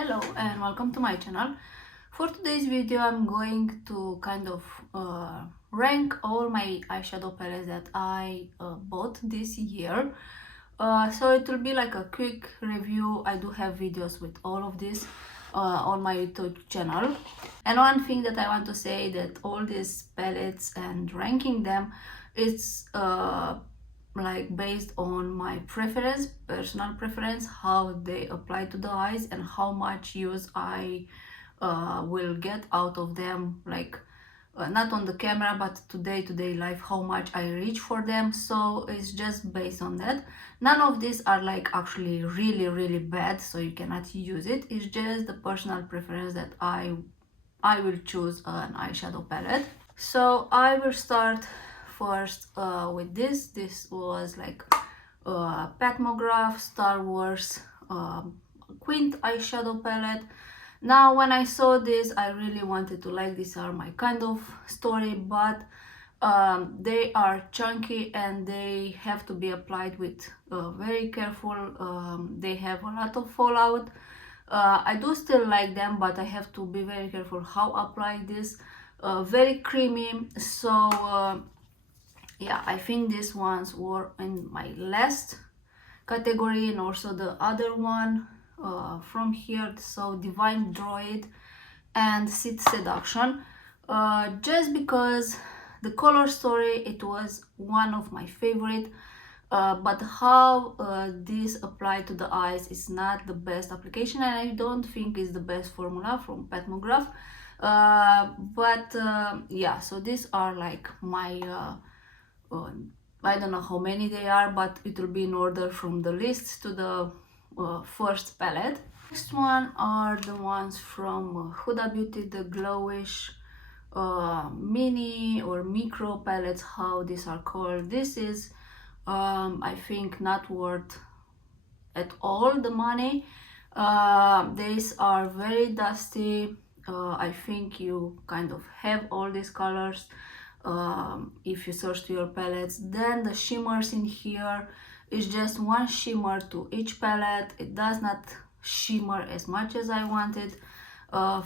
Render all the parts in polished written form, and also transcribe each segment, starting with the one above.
Hello and welcome to my channel. For today's video I'm going to kind of rank all my eyeshadow palettes that I bought this year. So it will be like a quick review. I do have videos with all of this on my YouTube channel. And one thing that I want to say that all these palettes and ranking them, it's like based on my preference, personal preference, how they apply to the eyes and how much use I will get out of them, like not on the camera but to day life, how much I reach for them. So it's just based on that. None of these are like actually really bad, so you cannot use it. It's just the personal preference that I will choose an eyeshadow palette. So I will start first with this. This was like Patmograph Star Wars Quint eyeshadow palette. Now when I saw this, I really wanted to like, these are my kind of story, but they are chunky and they have to be applied with very careful. They have a lot of fallout. I do still like them, but I have to be very careful how I apply this. Very creamy, so yeah, I think these ones were in my last category, and also the other one from here, so Divine Droid and Seed Seduction, just because the color story, it was one of my favorite, but how this applied to the eyes is not the best application, and I don't think is the best formula from Patmograph. But yeah, so these are like my I don't know how many they are, but it will be in order from the list to the first palette. Next one are the ones from Huda Beauty, the glowish mini or micro palettes, how these are called. This is I think not worth at all the money. These are very dusty. I think you kind of have all these colors if you search to your palettes. Then the shimmers in here is just one shimmer to each palette. It does not shimmer as much as I wanted.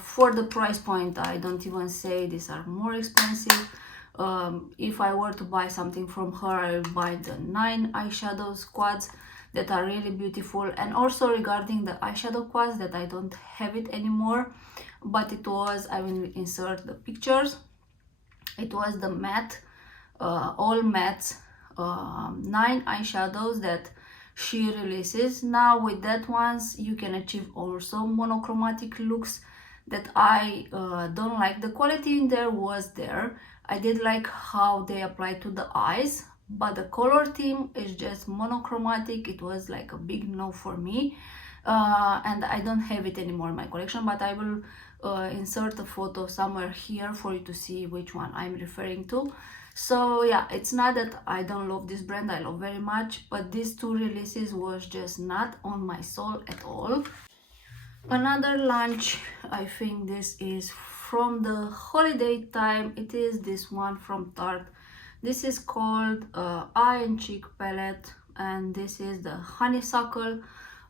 For the price point, I don't even say these are more expensive. If I were to buy something from her, I will buy the 9 eyeshadow squads that are really beautiful. And also regarding the eyeshadow quads, that I don't have it anymore, but it was, I will insert the pictures, it was the matte, all mattes, 9 eyeshadows that she releases. Now with that ones you can achieve also monochromatic looks that I don't like. The quality in there was there. I did like how they apply to the eyes, but the color theme is just monochromatic. It was like a big no for me, and I don't have it anymore in my collection, but I will insert a photo somewhere here for you to see which one I'm referring to. So yeah, it's not that I don't love this brand, I love very much, but these two releases was just not on my soul at all. Another launch, I think this is from the holiday time. It is this one from Tarte. This is called Eye and Cheek palette, and this is the honeysuckle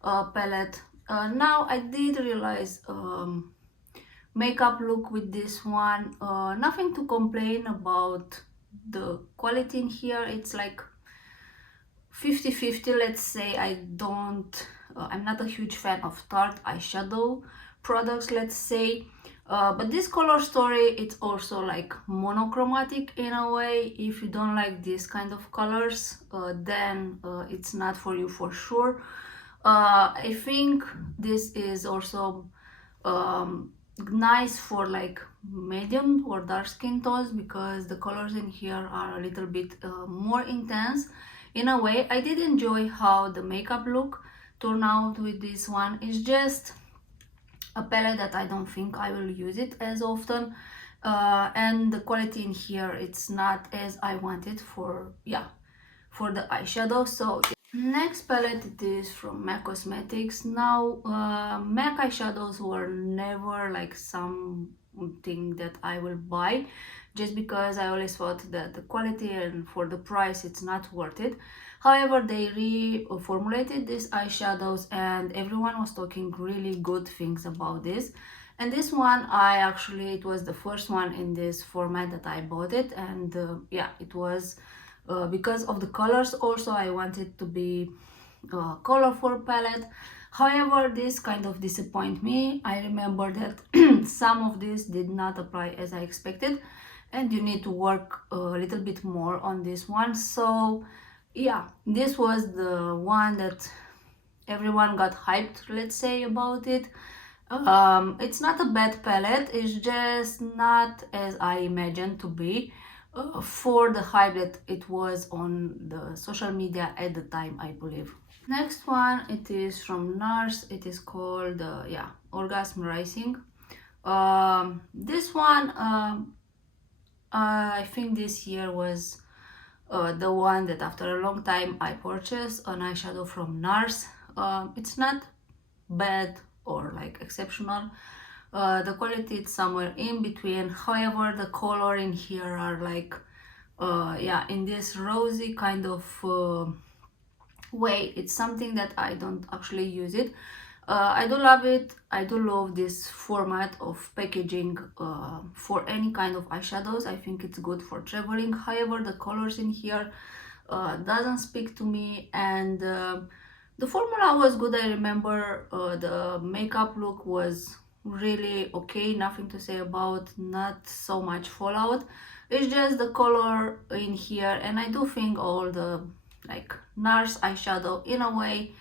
palette. Now I did realize makeup look with this one, nothing to complain about. The quality in here, it's like 50-50, let's say. I'm not a huge fan of Tarte eyeshadow products, let's say, but this color story, it's also like monochromatic in a way. If you don't like this kind of colors, then it's not for you for sure. I think this is also nice for like medium or dark skin tones, because the colors in here are a little bit more intense. In a way, I did enjoy how the makeup look turned out with this one. It's just a palette that I don't think I will use it as often, and the quality in here, it's not as I wanted for, yeah, for the eyeshadow. So next palette, it is from MAC Cosmetics. Now MAC eyeshadows were never like something that I will buy, just because I always thought that the quality and for the price it's not worth it. However, they reformulated these eyeshadows and everyone was talking really good things about this. And this one, it was the first one in this format that I bought it, and yeah, it was because of the colors. Also, I wanted to be a colorful palette. However, this kind of disappoint me. I remember that some of this did not apply as I expected, and you need to work a little bit more on this one. So yeah, this was the one that everyone got hyped, let's say, about it. It's not a bad palette, it's just not as I imagined to be for the hype that it was on the social media at the time, I believe. Next one, it is from NARS. It is called yeah, Orgasm Rising. This one, I think this year was the one that after a long time I purchased an eyeshadow from NARS. It's not bad or like exceptional. The quality is somewhere in between. However, the color in here are like yeah, in this rosy kind of way. It's something that I don't actually use it. I do love it. I do love this format of packaging for any kind of eyeshadows. I think it's good for traveling. However, the colors in here doesn't speak to me, and the formula was good. I remember the makeup look was really okay, nothing to say about, not so much fallout. It's just the color in here, and I do think all the like NARS eyeshadow in a way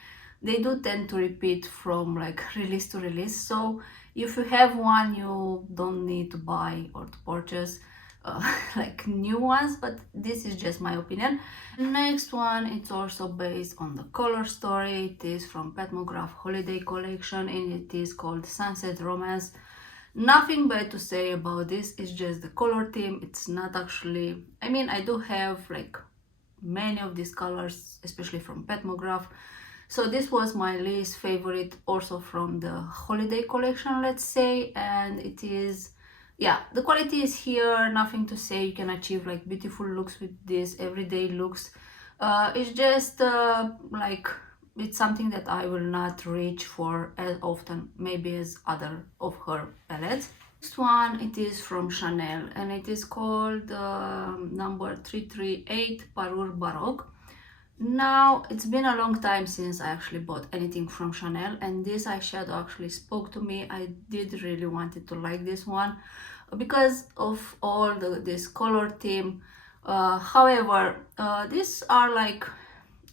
they do tend to repeat from like release to release. So if you have one, you don't need to buy or to purchase like new ones, but this is just my opinion. Next one, it's also based on the color story. It is from Pat McGrath Holiday Collection and it is called Sunset Romance. Nothing bad to say about this, it's just the color theme. It's not actually, I mean, I do have like many of these colors, especially from Pat McGrath. So this was my least favorite also from the holiday collection, let's say, and it is, yeah, the quality is here, nothing to say. You can achieve like beautiful looks with this, everyday looks. It's just like, it's something that I will not reach for as often, maybe as other of her palettes. Next one, it is from Chanel and it is called number 338 Parure Baroque. Now, it's been a long time since I actually bought anything from Chanel, and this eyeshadow actually spoke to me. I did really wanted to like this one because of all this color theme. However, these are like,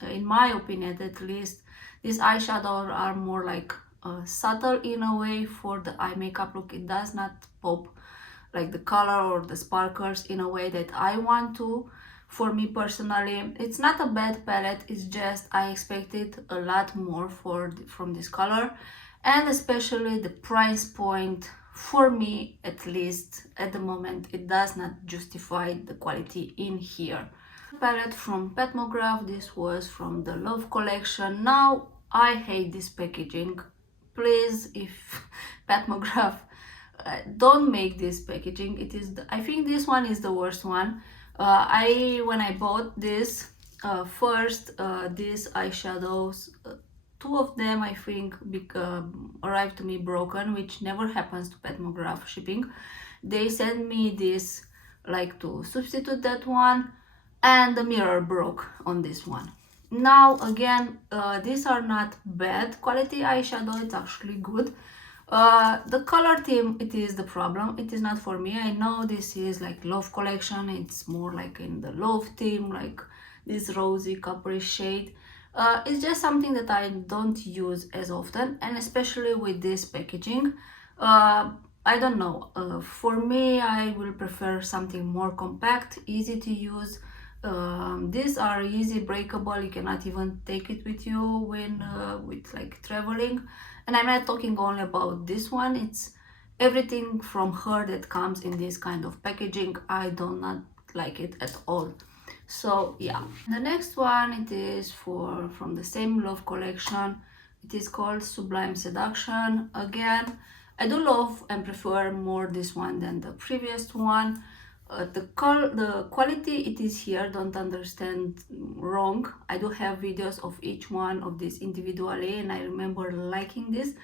in my opinion at least, these eyeshadows are more like subtle in a way for the eye makeup look. It does not pop like the color or the sparkles in a way that I want to. For me personally, it's not a bad palette, it's just I expected a lot more from this color, and especially the price point, for me at least at the moment, it does not justify the quality in here. Palette from Pat McGrath, this was from the Love collection. Now I hate this packaging. Please, if Pat McGrath, don't make this packaging. It is I think this one is the worst one. When I bought this first, these eyeshadows, two of them I think arrived to me broken, which never happens to Pat McGrath shipping. They sent me this like to substitute that one, and the mirror broke on this one. Now again, these are not bad quality eyeshadow, it's actually good. The color theme, it is the problem. It is not for me. I know this is like Love collection, it's more like in the Love theme, like this rosy coppery shade. It's just something that I don't use as often, and especially with this packaging. I don't know, for me I will prefer something more compact, easy to use. These are easy breakable, you cannot even take it with you when with like traveling. And I'm not talking only about this one, it's everything from her that comes in this kind of packaging. I do not like it at all. So yeah, the next one, it is from the same Love collection. It is called Sublime Seduction. Again, I do love and prefer more this one than the previous one. The quality, it is here, don't understand wrong. I do have videos of each one of these individually, and I remember liking this.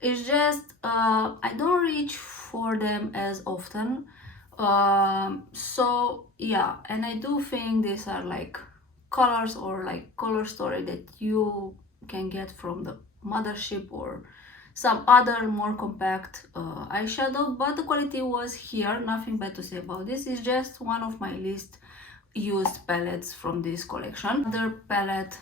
It's just I don't reach for them as often. So yeah, and I do think these are like colors or like color story that you can get from the mothership or some other more compact eyeshadow, but the quality was here, nothing bad to say about this. It's just one of my least used palettes from this collection. Another palette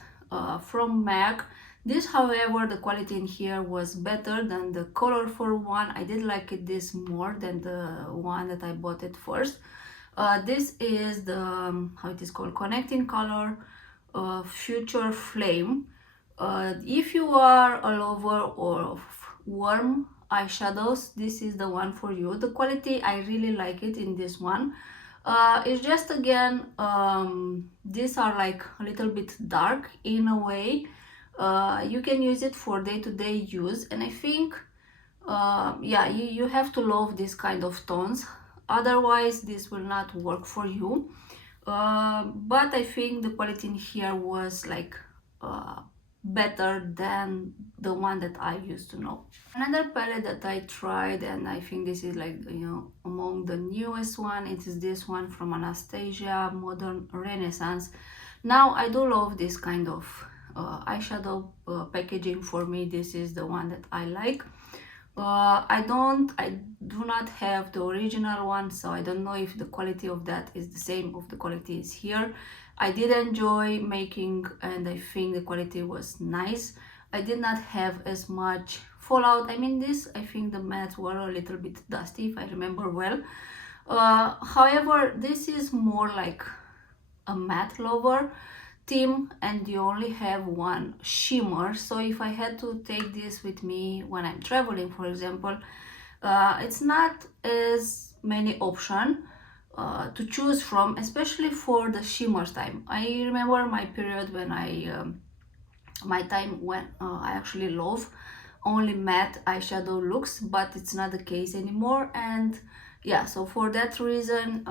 from MAC. This, however, the quality in here was better than the colorful one. I did like it this more than the one that I bought it first. This is the how it is called, connecting color future flame. If you are a lover of warm eyeshadows, this is the one for you. The quality, I really like it in this one. It's just, again, these are like a little bit dark in a way. You can use it for day-to-day use, and I think yeah, you have to love this kind of tones, otherwise this will not work for you. But I think the quality in here was like better than the one that I used to know. Another palette that I tried, and I think this is like, you know, among the newest one, it is this one from Anastasia, Modern Renaissance. Now I do love this kind of eyeshadow packaging. For me, this is the one that I like. I do not have the original one, so I don't know if the quality of that is the same of the quality is here. I did enjoy making, and I think the quality was nice. I did not have as much fallout. I mean, this, I think the mattes were a little bit dusty, if I remember well. However, this is more like a matte lover team, and you only have one shimmer. So if I had to take this with me when I'm traveling, for example, it's not as many options to choose from, especially for the shimmer time. I remember my period when my time when I actually love only matte eyeshadow looks, but it's not the case anymore. And yeah, so for that reason,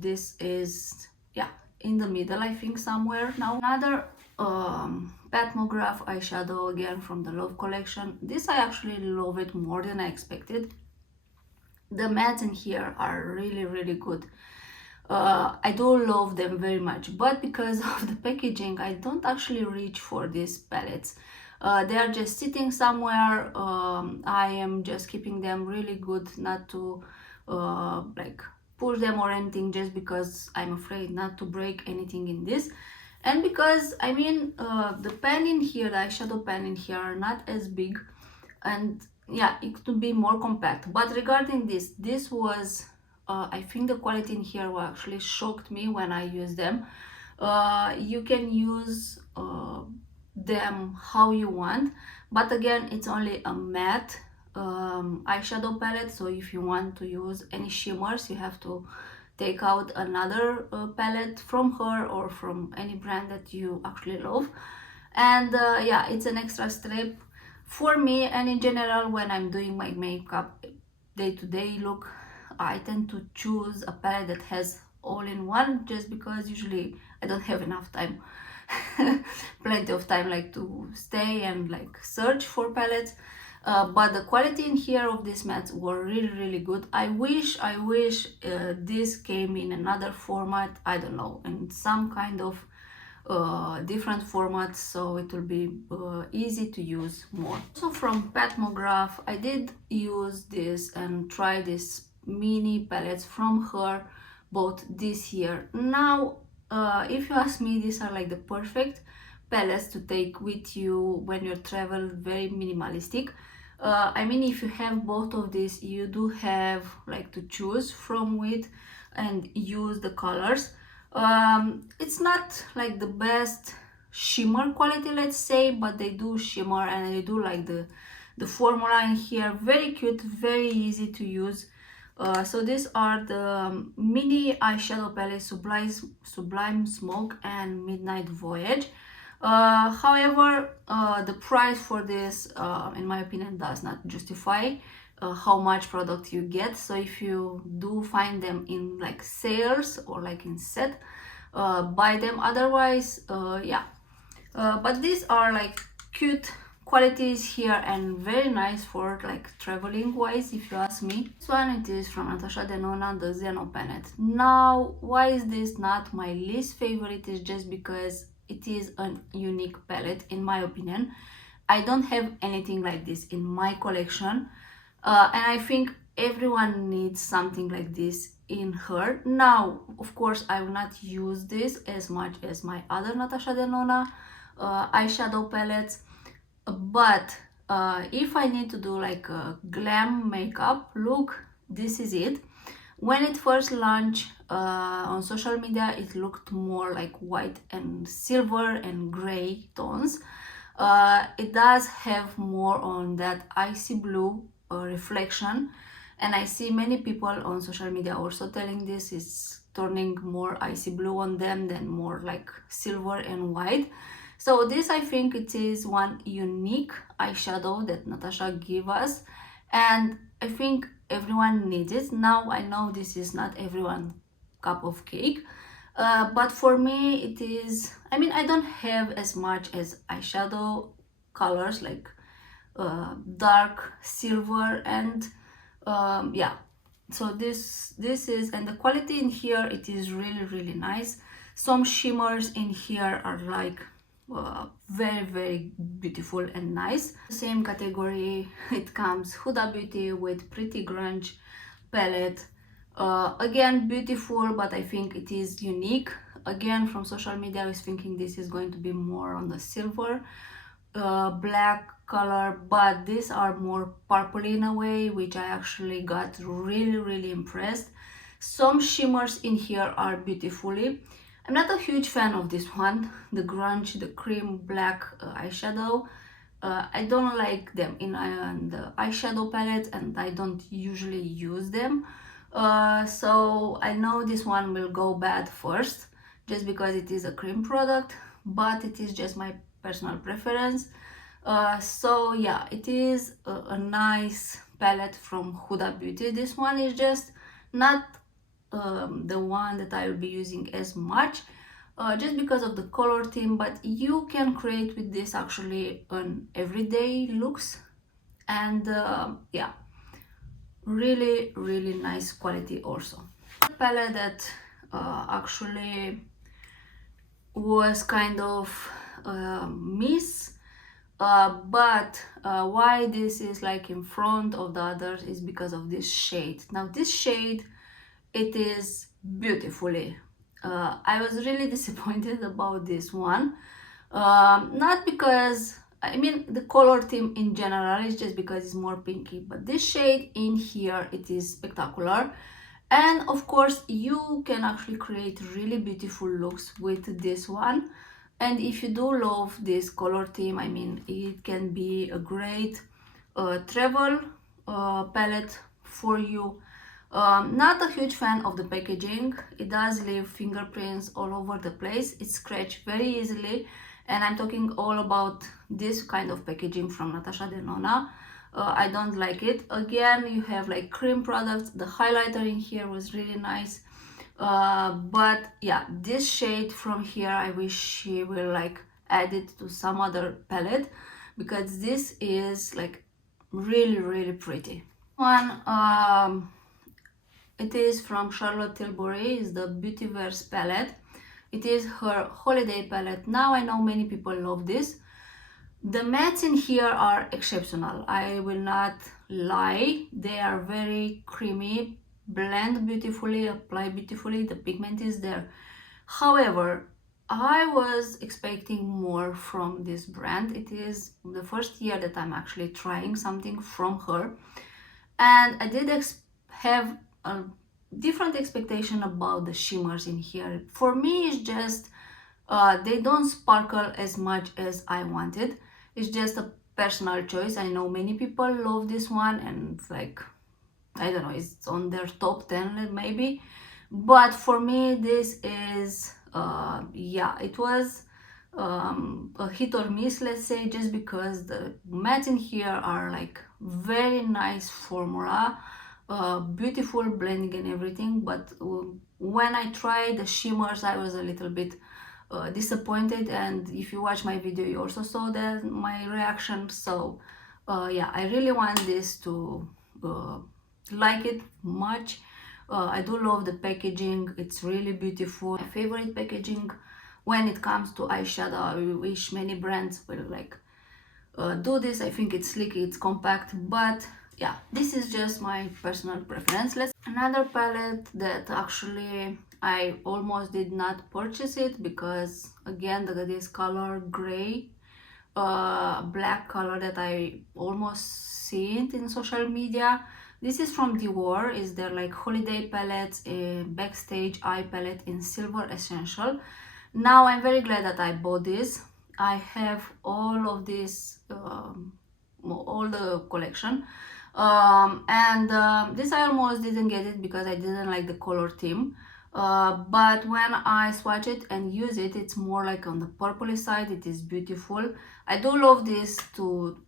this is, yeah, in the middle, I think, somewhere now. Another Patmograph eyeshadow, again from the Love collection. This, I actually love it more than I expected. The mattes in here are really good. I do love them very much, but because of the packaging, I don't actually reach for these palettes. They are just sitting somewhere. I am just keeping them really good, not to like push them or anything, just because I'm afraid not to break anything in this. And because, I mean, the pen in here, the eyeshadow pen in here, are not as big, and yeah, it could be more compact. But regarding this was I think the quality in here actually shocked me when I used them. You can use them how you want, but again, it's only a matte eyeshadow palette. So if you want to use any shimmers, you have to take out another palette from her or from any brand that you actually love. And yeah, it's an extra step for me. And in general, when I'm doing my makeup day-to-day look, I tend to choose a palette that has all-in-one, just because usually I don't have enough time plenty of time like to stay and like search for palettes. But the quality in here of these mattes were really good. I wish this came in another format, I don't know, in some kind of different formats, so it will be easy to use more. So from Patmograph, I did use this and try this mini palettes from her, both this year. Now if you ask me, these are like the perfect palettes to take with you when you travel, very minimalistic. I mean, if you have both of these, you do have like to choose from with and use the colors. It's not like the best shimmer quality, let's say, but they do shimmer, and I do like the formula in here. Very cute, very easy to use. So these are the mini eyeshadow palette, Sublime Smoke and Midnight Voyage. However, the price for this, in my opinion, does not justify how much product you get. So if you do find them in like sales or like in set, buy them. Otherwise, yeah. But these are like cute qualities here and very nice for like traveling wise, if you ask me. This one, it is from Natasha Denona, the Zeno palette. Now, why is this not my least favorite? Is just because it is a unique palette in my opinion. I don't have anything like this in my collection, and I think everyone needs something like this in her. Now, of course, I will not use this as much as my other Natasha Denona eyeshadow palettes, but if I need to do like a glam makeup look, this is it. When it first launched on social media, it looked more like white and silver and gray tones. It does have more on that icy blue reflection, and I see many people on social media also telling this is turning more icy blue on them than more like silver and white. So this, I think it is one unique eyeshadow that Natasha gave us, and I think everyone needs it. Now I know this is not everyone's cup of cake, but for me it is. I mean, I don't have as much as eyeshadow colors like dark silver and yeah. So this is, and the quality in here, it is really nice. Some shimmers in here are like very beautiful and nice. Same category, it comes Huda Beauty with Pretty Grunge palette. Again, beautiful, but I think it is unique. Again, from social media, I was thinking this is going to be more on the silver black color, but these are more purple in a way, which I actually got really impressed. Some shimmers in here are beautifully. I'm not a huge fan of this one, the grunge, the cream black eyeshadow. I don't like them in the eyeshadow palette, and I don't usually use them. So I know this one will go bad first, just because it is a cream product, but it is just my personal preference. So yeah, it is a nice palette from Huda Beauty. This one is just not the one that I will be using as much, just because of the color theme, but you can create with this actually an everyday looks, and yeah, really nice quality also. The palette that actually was kind of miss, but why this is like in front of the others is because of this shade. Now this shade, it is beautifully. I was really disappointed about this one, not because, I mean, the color theme in general is just because it's more pinky, but this shade in here, it is spectacular. And of course you can actually create really beautiful looks with this one. And if you do love this color theme, I mean, it can be a great travel palette for you. Not a huge fan of the packaging. It does leave fingerprints all over the place. It scratches very easily, and I'm talking all about this kind of packaging from Natasha Denona. I don't like it. Again, you have like cream products. The highlighter in here was really nice, but yeah, this shade from here, I wish she will like add it to some other palette, because this is like really pretty. One, it is from Charlotte Tilbury, is the Beautyverse palette. It is her holiday palette. Now I know many people love this. The mattes in here are exceptional, I will not lie. They are very creamy, blend beautifully, apply beautifully, the pigment is there. However, I was expecting more from this brand. It is the first year that I'm actually trying something from her, and I did have a different expectation about the shimmers in here. For me, it's just they don't sparkle as much as I wanted. It's just a personal choice. I know many people love this one, and it's like, I don't know, it's on their top 10 maybe, but for me this is yeah, it was a hit or miss, let's say, just because the mattes in here are like very nice formula, beautiful blending and everything, but when I tried the shimmers I was a little bit disappointed, and if you watch my video you also saw that my reaction. So yeah, I really want this to like it much. I do love the packaging, it's really beautiful. My favorite packaging when it comes to eyeshadow. I wish many brands will like do this. I think it's sleek, it's compact, but yeah, this is just my personal preference. Let's another palette that actually I almost did not purchase it because again this color gray black color that I almost see it in social media. This is from Dior, is their like holiday palettes, a backstage eye palette in silver essential. Now I'm very glad that I bought this. I have all of this, all the collection, and this I almost didn't get it because I didn't like the color theme. But when I swatch it and use it, it's more like on the purpley side. It is beautiful. I do love this to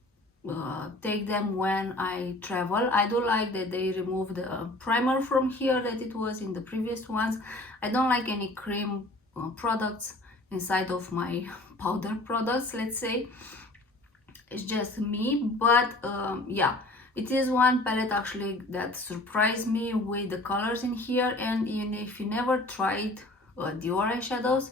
take them when I travel. I do like that they remove the primer from here that it was in the previous ones. I don't like any cream products inside of my powder products, let's say. It's just me, but yeah, it is one palette actually that surprised me with the colors in here. And even if you never tried Dior eyeshadows,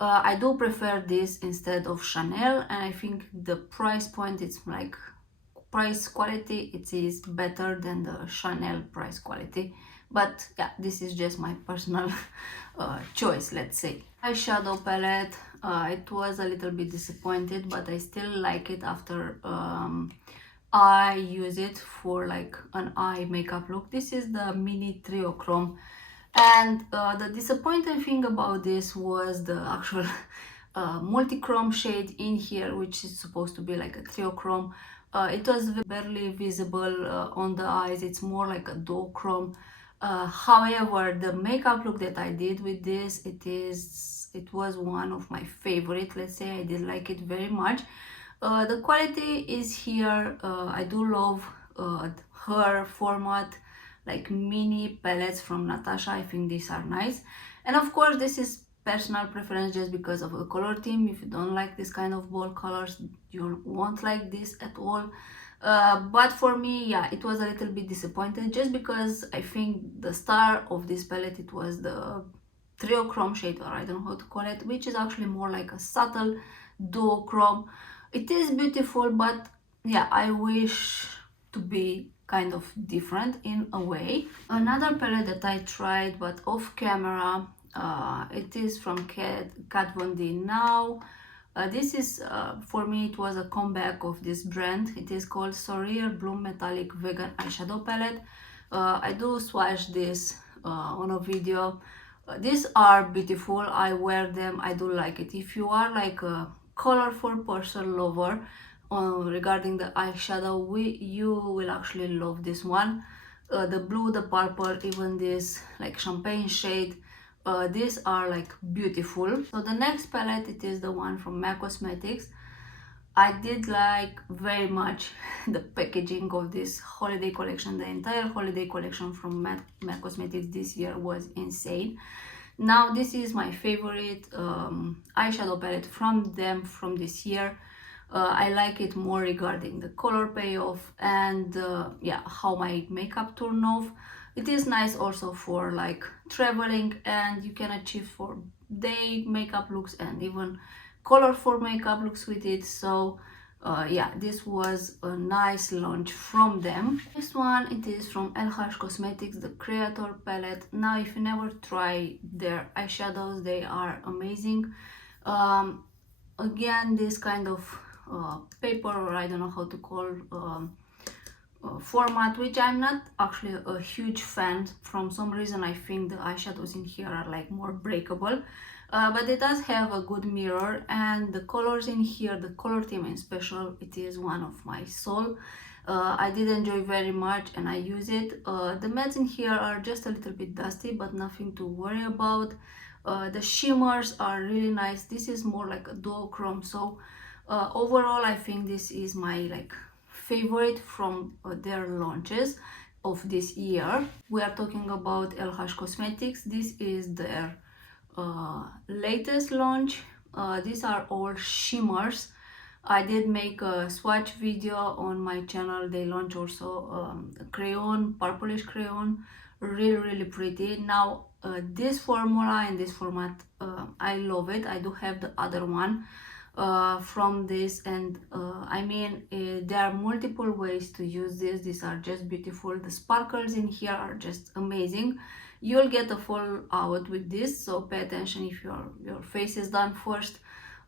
I do prefer this instead of Chanel, and I think the price point, it's like price quality, it is better than the Chanel price quality. But yeah, this is just my personal choice, let's say. Eyeshadow palette, it was a little bit disappointed, but I still like it after I use it for like an eye makeup look. This is the mini trio chrome, and the disappointing thing about this was the actual multi-chrome shade in here, which is supposed to be like a trio chrome. It was barely visible on the eyes. It's more like a duochrome. However, the makeup look that I did with this, it was one of my favorite. Let's say I did like it very much. The quality is here. I do love her format, like mini palettes from Natasha. I think these are nice, and of course this is personal preference just because of the color theme. If you don't like this kind of bold colors, you won't like this at all. But for me, yeah, it was a little bit disappointed just because I think the star of this palette, it was the trio chrome shade, or I don't know how to call it, which is actually more like a subtle duochrome. It is beautiful, but yeah, I wish to be kind of different in a way. Another palette that I tried but off camera, it is from Kat Von D now. This is, for me, it was a comeback of this brand. It is called Soreer Bloom Metallic Vegan Eyeshadow Palette. I do swatch this on a video. These are beautiful. I wear them. I do like it. If you are like a colorful person lover regarding the eyeshadow, you will actually love this one. The blue, the purple, even this like champagne shade, these are like beautiful. So the next palette, it is the one from MAC Cosmetics. I did like very much the packaging of this holiday collection. The entire holiday collection from MAC Cosmetics this year was insane. Now this is my favorite eyeshadow palette from them from this year. I like it more regarding the color payoff and yeah, how my makeup turn off. It is nice also for like traveling, and you can achieve for day makeup looks and even colorful makeup looks with it. So yeah, this was a nice launch from them. This one, it is from LH Cosmetics, the Creator palette. Now if you never try their eyeshadows, they are amazing. Again, this kind of paper, or I don't know how to call format, which I'm not actually a huge fan. From some reason I think the eyeshadows in here are like more breakable, but it does have a good mirror, and the colors in here, the color theme in special, it is one of my soul. I did enjoy very much and I use it. The mattes in here are just a little bit dusty, but nothing to worry about. The shimmers are really nice. This is more like a duochrome, so overall I think this is my like favorite from their launches of this year. We are talking about LH Cosmetics. This is their latest launch. These are all shimmers. I did make a swatch video on my channel. They launch also a crayon, purplish crayon, really pretty. Now this formula in this format, I love it. I do have the other one from this, and I mean there are multiple ways to use this. These are just beautiful. The sparkles in here are just amazing. You'll get a fallout with this, so pay attention if your face is done first.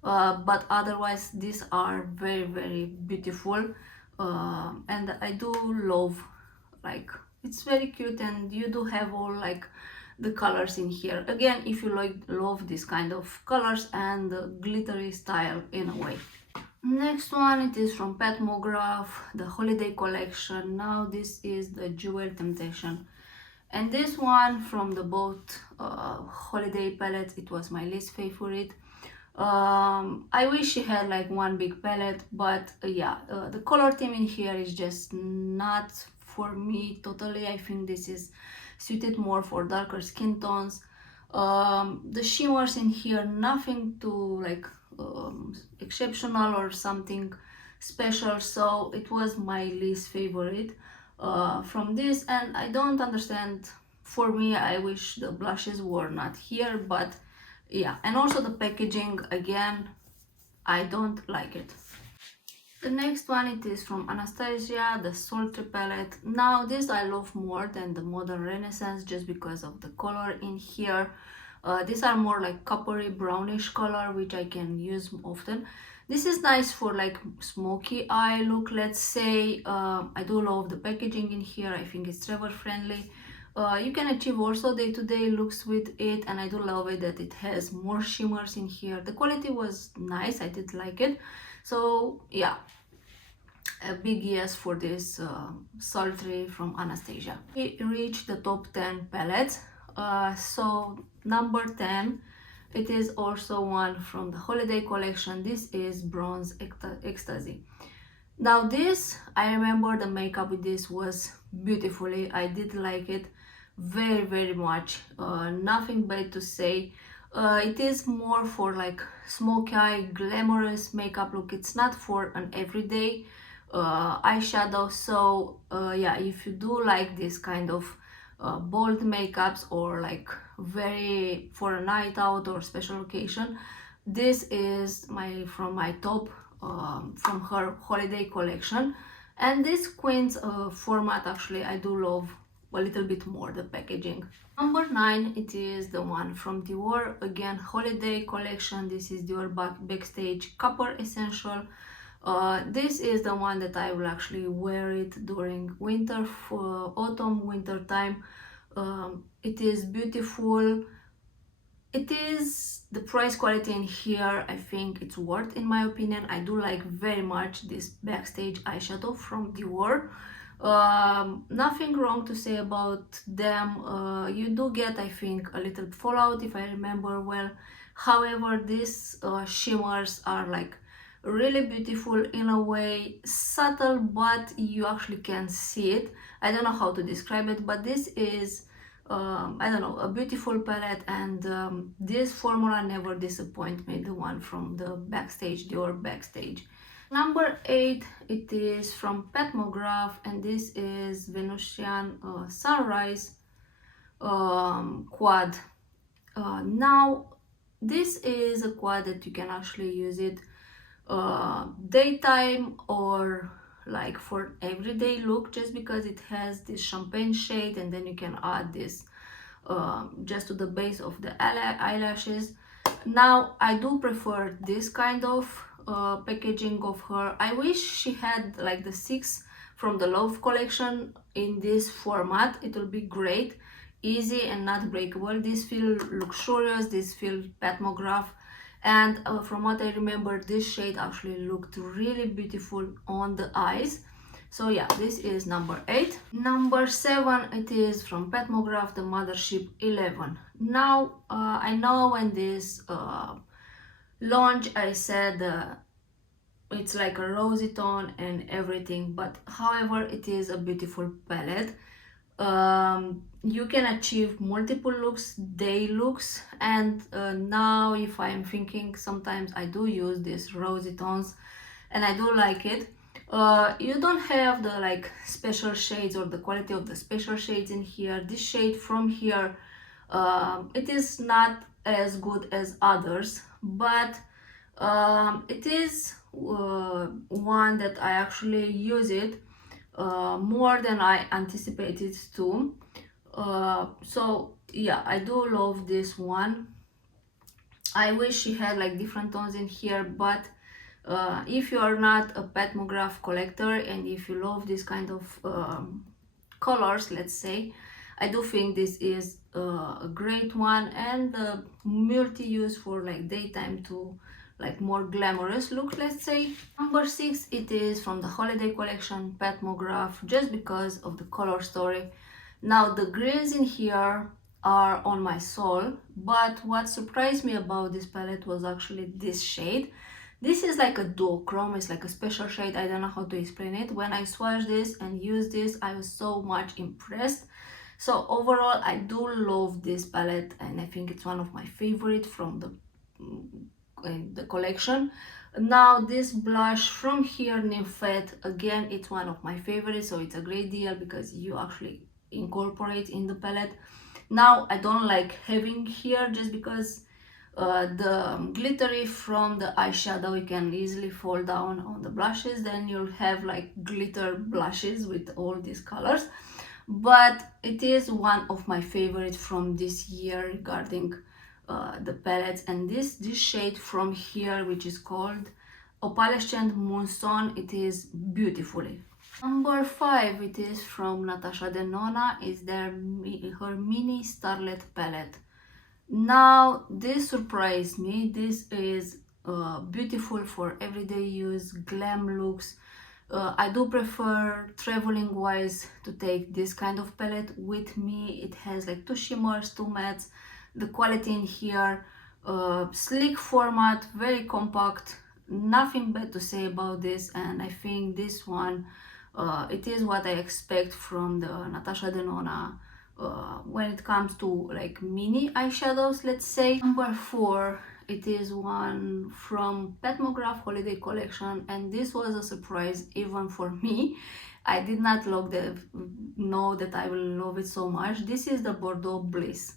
But otherwise these are very beautiful, and I do love, like, it's very cute, and you do have all like the colors in here. Again, if you love this kind of colors and the glittery style in a way. Next one, it is from Patmograph, the holiday collection. Now this is the Jewel Temptation, and this one from the both holiday palettes, it was my least favorite. I wish she had like one big palette, but yeah, the color theme in here is just not for me totally. I think this is suited more for darker skin tones. The shimmers in here, nothing too like exceptional or something special, so it was my least favorite from this. And I don't understand, for me, I wish the blushes were not here, but yeah. And also the packaging, again, I don't like it. The next one, it is from Anastasia, the Sultry palette. Now this I love more than the Modern Renaissance, just because of the color in here. These are more like coppery brownish color, which I can use often. This is nice for like smoky eye look, let's say. I do love the packaging in here. I think it's travel friendly. You can achieve also day-to-day looks with it, and I do love it that it has more shimmers in here. The quality was nice, I did like it. So yeah, a big yes for this Sultry from Anastasia. We reached the top 10 palettes. So number 10, it is also one from the holiday collection. This is Bronze Ecstasy. Now this, I remember the makeup with this was beautifully. I did like it very much. Nothing bad to say. It is more for like smoky eye, glamorous makeup look. It's not for an everyday eyeshadow. So yeah, if you do like this kind of bold makeups, or like very for a night out or special occasion, this is from my top from her holiday collection. And this Queen's format, actually I do love a little bit more the packaging. Number 9, it is the one from Dior, again holiday collection. This is Dior Backstage Copper Essential. This is the one that I will actually wear it during winter, for autumn, winter time. It is beautiful. It is the price quality in here, I think it's worth, in my opinion. I do like very much this Backstage eyeshadow from Dior. Nothing wrong to say about them. You do get, I think, a little fallout if I remember well. However, these shimmers are like really beautiful in a way, subtle, but you actually can see it. I don't know how to describe it, but this is I don't know, a beautiful palette, and this formula never disappoint me, the one from the Backstage, Dior Backstage. Number 8, it is from Patmograph, and this is Venusian Sunrise quad. Now this is a quad that you can actually use it daytime or like for everyday look, just because it has this champagne shade, and then you can add this just to the base of the eyelashes. Now I do prefer this kind of packaging of her. I wish she had like the 6 from the Love collection in this format. It will be great, easy and not breakable. This feel luxurious, this feel Patmograph. And from what I remember, this shade actually looked really beautiful on the eyes. So yeah, this is number 8. Number 7, it is from Petmograph, the Mothership 11. Now I know when this launch I said it's like a rosy tone and everything, but however it is a beautiful palette. You can achieve multiple looks, day looks, and now if I'm thinking, sometimes I do use these rosy tones and I do like it. You don't have the like special shades or the quality of the special shades in here. This shade from here, it is not as good as others, but it is one that I actually use it more than I anticipated to. So yeah, I do love this one. I wish she had like different tones in here, but if you are not a Petmograph collector and if you love this kind of colors, let's say, I do think this is a great one and multi-use for like daytime to like more glamorous look, let's say. Number 6, it is from the holiday collection Petmograph, just because of the color story. Now the greens in here are on my soul, but what surprised me about this palette was actually this shade. This is like a duochrome, it's like a special shade, I don't know how to explain it. When I swatched this and used this, I was so much impressed. So overall, I do love this palette and I think it's one of my favorite from the collection. Now this blush from here, Nymphette, again, it's one of my favorites, so it's a great deal because you actually incorporate in the palette. Now I don't like having here just because the glittery from the eyeshadow, you can easily fall down on the blushes, then you'll have like glitter blushes with all these colors. But it is one of my favorites from this year regarding the palettes, and this shade from here, which is called Opalescent Moonstone, it is beautifully. Number 5, it is from Natasha Denona, is her mini Starlet palette. Now this surprised me. This is beautiful for everyday use, glam looks. I do prefer traveling wise to take this kind of palette with me. It has like 2 shimmers, 2 mattes. The quality in here, sleek format, very compact, nothing bad to say about this, and I think this one it is what I expect from the Natasha Denona when it comes to like mini eyeshadows, let's say. Number 4, it is one from Petmograph Holiday Collection, and this was a surprise even for me. I did not know that I will love it so much. This is the Bordeaux Bliss.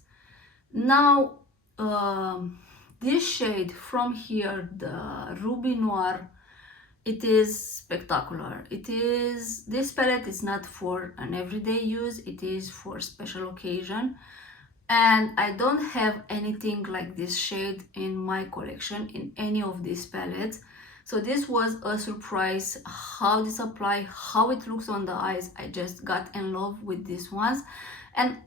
Now this shade from here, the Ruby Noir, it is spectacular. This palette is not for an everyday use, it is for special occasion, and I don't have anything like this shade in my collection in any of these palettes. So this was a surprise how this apply, how it looks on the eyes. I just got in love with these ones, and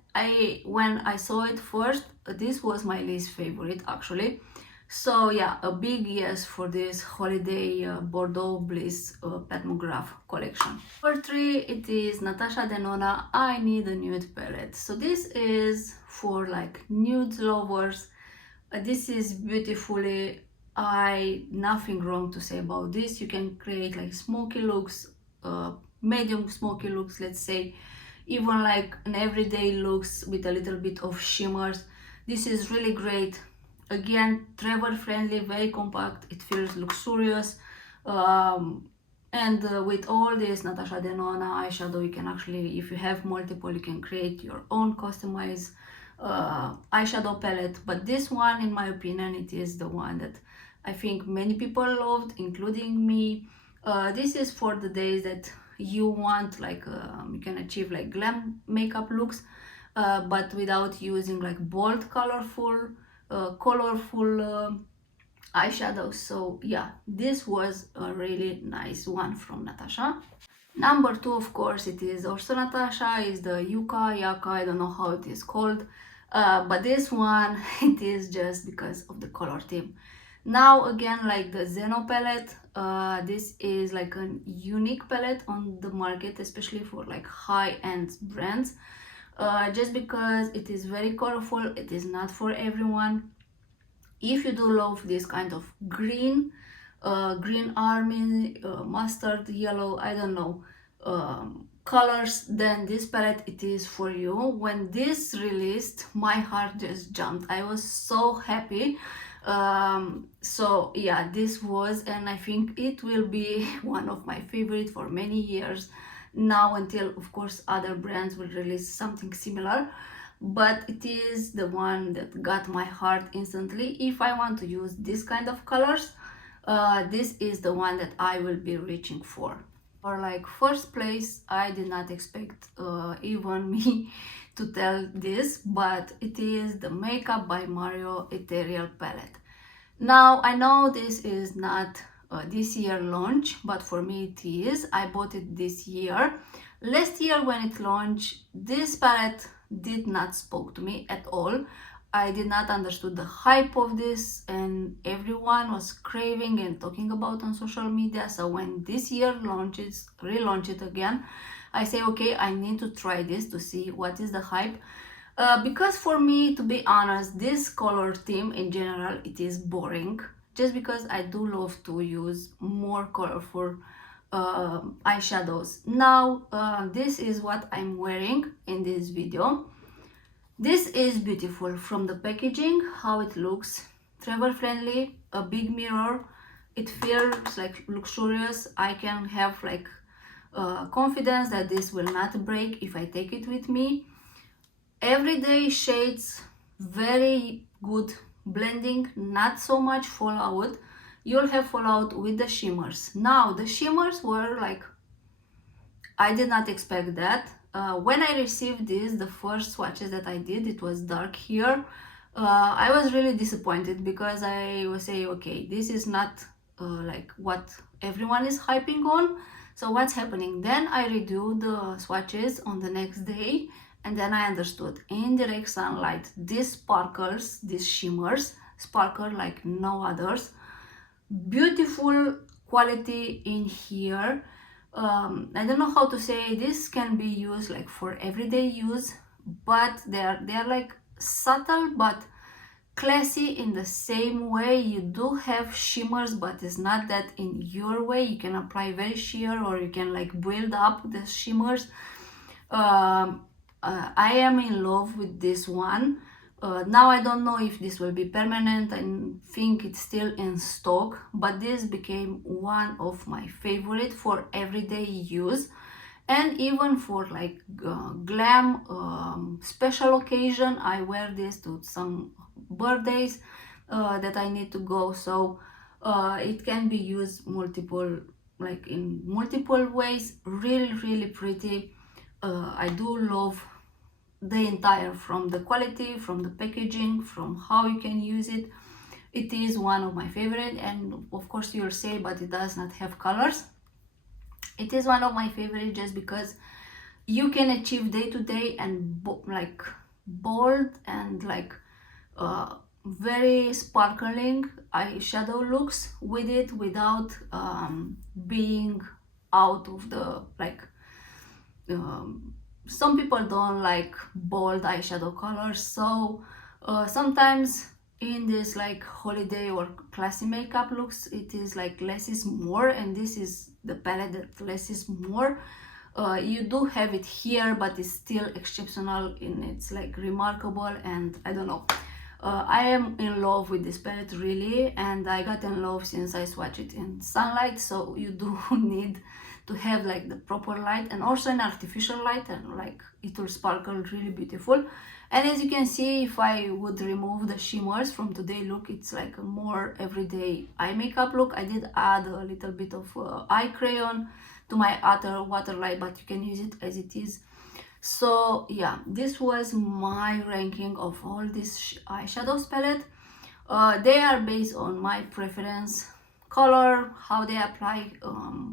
when I saw it first, this was my least favorite actually. So yeah, a big yes for this holiday Bordeaux Bliss Petmograph collection. Number 3, it is Natasha Denona I Need a Nude palette. So this is for like nude lovers. This is beautifully, nothing wrong to say about this. You can create like smoky looks, medium smoky looks, let's say, even like an everyday looks with a little bit of shimmers. This is really great. Again, travel friendly, very compact, it feels luxurious, and with all this Natasha Denona eyeshadow, you can actually, if you have multiple, you can create your own customized eyeshadow palette. But this one, in my opinion, it is the one that I think many people loved, including me. This is for the days that you want like you can achieve like glam makeup looks, but without using like bold colorful eyeshadows. So yeah, this was a really nice one from Natasha. Number 2, of course, it is also Natasha, is the Yaka, I don't know how it is called, but this one, it is just because of the color theme. Now again, like the Zeno palette, this is like a unique palette on the market, especially for like high-end brands, just because it is very colorful. It is not for everyone. If you do love this kind of green, green army, mustard yellow, I don't know, colors, then this palette it is for you. When this released, my heart just jumped. I was so happy. So yeah, this was, and I think it will be one of my favorite for many years now, until of course other brands will release something similar. But it is the one that got my heart instantly. If I want to use this kind of colors, this is the one that I will be reaching for. For like first place, I did not expect even me to tell this, but it is the Makeup by Mario Ethereal palette. Now I know this is not this year launch, but for me it is. I bought it this year. Last year when it launched, this palette did not spoke to me at all. I did not understood the hype of this, and everyone was craving and talking about on social media. So when this year launches, relaunch it again, I say okay, I need to try this to see what is the hype. Because for me, to be honest, this color theme in general, it is boring, just because I do love to use more colorful eyeshadows. Now this is what I'm wearing in this video. This is beautiful from the packaging, how it looks, travel friendly, a big mirror. It feels like luxurious. I can have like confidence that this will not break if I take it with me. Everyday shades, very good blending, not so much fallout. You'll have fallout with the shimmers. Now the shimmers were like, I did not expect that. When I received this, the first swatches that I did, it was dark here. I was really disappointed because I was saying, okay, this is not like what everyone is hyping on. So what's happening? Then I redo the swatches on the next day, and then I understood. In direct sunlight, these sparkles, these shimmers, sparkle like no others. Beautiful quality in here. I don't know how to say, this can be used like for everyday use, but they're like subtle but classy in the same way. You do have shimmers, but it's not that in your way. You can apply very sheer, or you can like build up the shimmers. I am in love with this one. Now I don't know if this will be permanent. I think it's still in stock, but this became one of my favorite for everyday use, and even for like glam special occasion. I wear this to some birthdays that I need to go, so it can be used multiple, like in multiple ways. Really pretty. I do love the entire, from the quality, from the packaging, from how you can use it. It is one of my favorite, and of course you'll say, but it does not have colors. It is one of my favorite just because you can achieve day to day and like bold and like very sparkling eyeshadow looks with it, without being out of the like some people don't like bold eyeshadow colors. So sometimes in this like holiday or classy makeup looks, it is like less is more, and this is the palette that less is more. You do have it here, but it's still exceptional in its like remarkable, and I don't know. I am in love with this palette really, and I got in love since I swatched it in sunlight. So you do need to have like the proper light, and also an artificial light, and like it will sparkle really beautiful. And as you can see, if I would remove the shimmers from today look, it's like a more everyday eye makeup look. I did add a little bit of eye crayon to my other waterline, but you can use it as it is. So yeah, this was my ranking of all these eyeshadows palette. They are based on my preference, color, how they apply,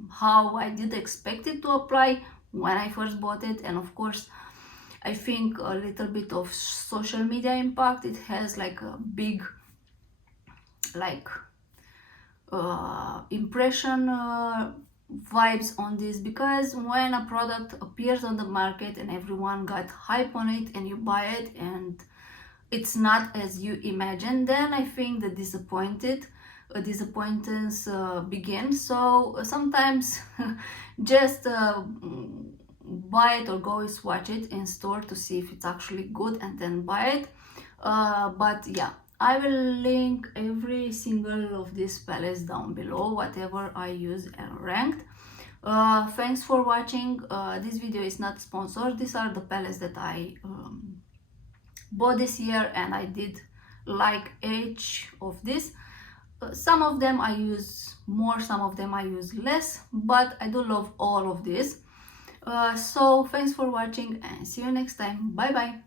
how I did expect it to apply when I first bought it, and of course I think a little bit of social media impact. It has like a big like impression vibes on this, because when a product appears on the market and everyone got hype on it and you buy it and it's not as you imagine, then I think the disappointments begin. So sometimes just buy it or go swatch it in store to see if it's actually good and then buy it. But yeah, I will link every single of these palettes down below, whatever I use and ranked. Thanks for watching. This video is not sponsored. These are the palettes that I bought this year, and I did like each of this. Some of them I use more, some of them I use less, but I do love all of this. So thanks for watching and see you next time. Bye bye.